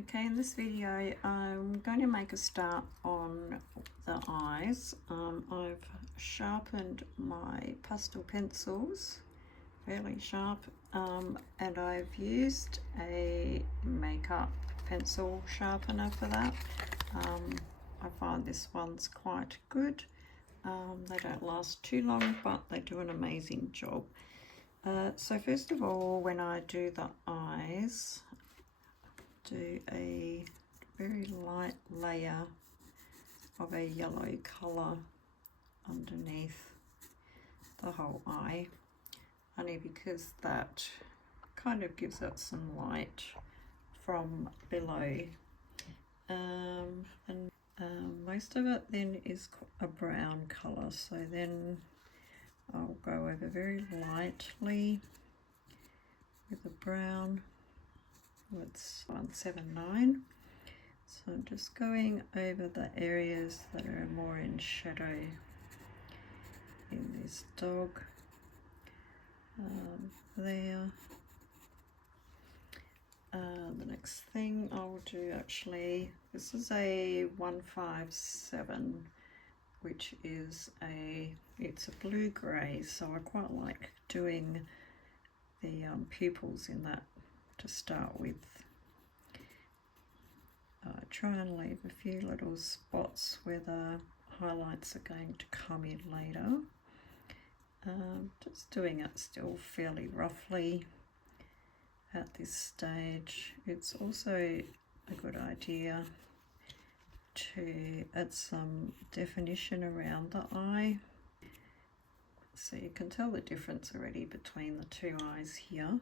Okay, in this video I'm going to make a start on the eyes. I've sharpened my pastel pencils, fairly sharp, and I've used a makeup pencil sharpener for that. I find this one's quite good. They don't last too long, but they do an amazing job. So first of all, when I do the eyes, do a very light layer of a yellow colour underneath the whole eye, only because that kind of gives it some light from below. Most of it then is a brown colour, so then I'll go over very lightly with the brown. It's 179. So I'm just going over the areas that are more in shadow in this dog. There. The next thing I'll do, actually, this is a 157, which is it's a blue grey, so I quite like doing the pupils in that to start with. Try and leave a few little spots where the highlights are going to come in later. Just doing it still fairly roughly at this stage. It's also a good idea to add some definition around the eye. So you can tell the difference already between the two eyes here.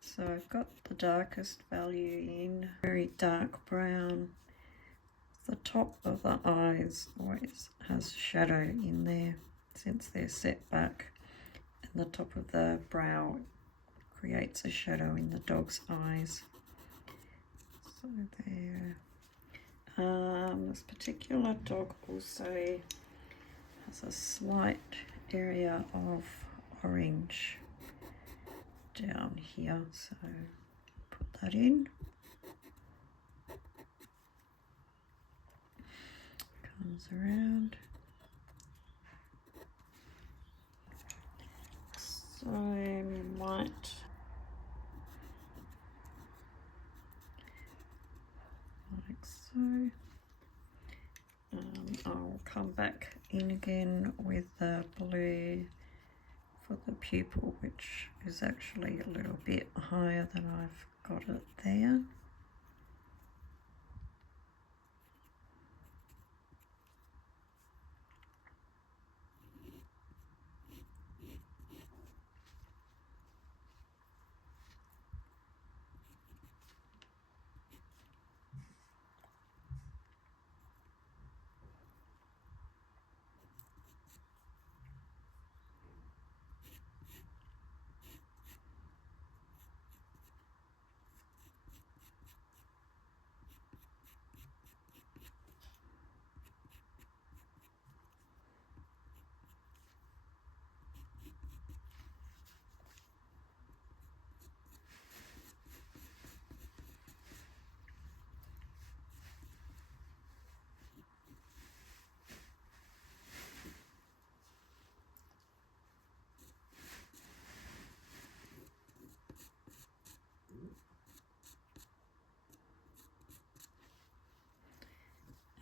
So I've got the darkest value in, very dark brown. The top of the eyes always has shadow in there since they're set back, and the top of the brow creates a shadow in the dog's eyes. So there. This particular dog also has a slight area of orange down here, so put that in. Comes around. So you might like so. I'll come back in again with the blue for the pupil, which is actually a little bit higher than I've got it there.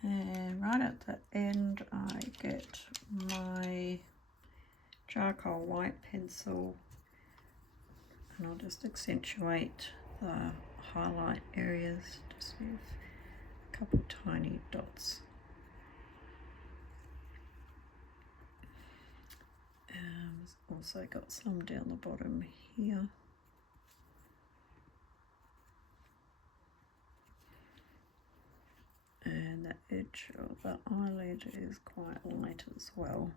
And right at the end, I get my charcoal white pencil, and I'll just accentuate the highlight areas just with a couple tiny dots. Also got some down the bottom here. And the edge of the eyelid is quite light as well.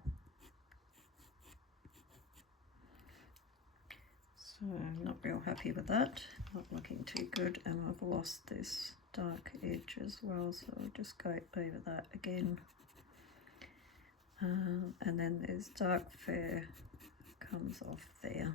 So I'm not real happy with that, not looking too good, and I've lost this dark edge as well, so I'll just go over that again. And then there's dark fur comes off there.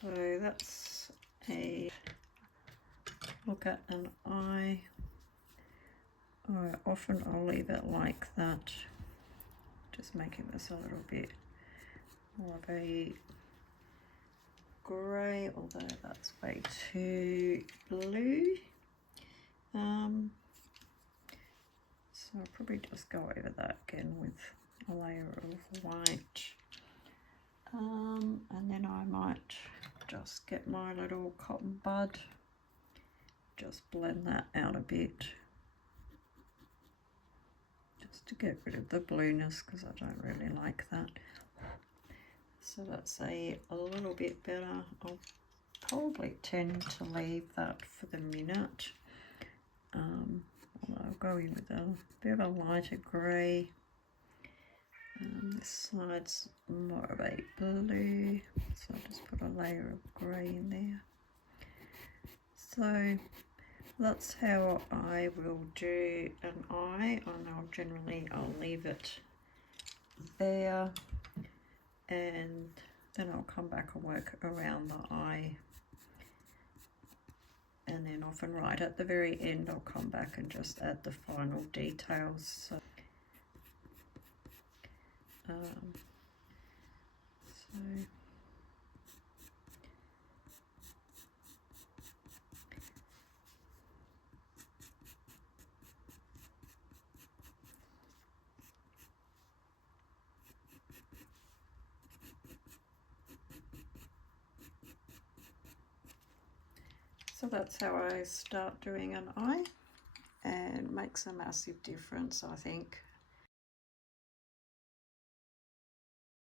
So that's a look at an eye. Often I'll leave it like that, just making this a little bit more of a grey, although that's way too blue. So I'll probably just go over that again with a layer of white. And then I might just get my little cotton bud, just blend that out a bit, just to get rid of the blueness, because I don't really like that. So that's a little bit better. I'll probably tend to leave that for the minute. I'll go in with a bit of a lighter grey. This side's more of a blue, so I'll just put a layer of grey in there. So that's how I will do an eye, and I'll leave it there, and then I'll come back and work around the eye, and then often right at the very end I'll come back and just add the final details. So that's how I start doing an eye, and makes a massive difference, I think.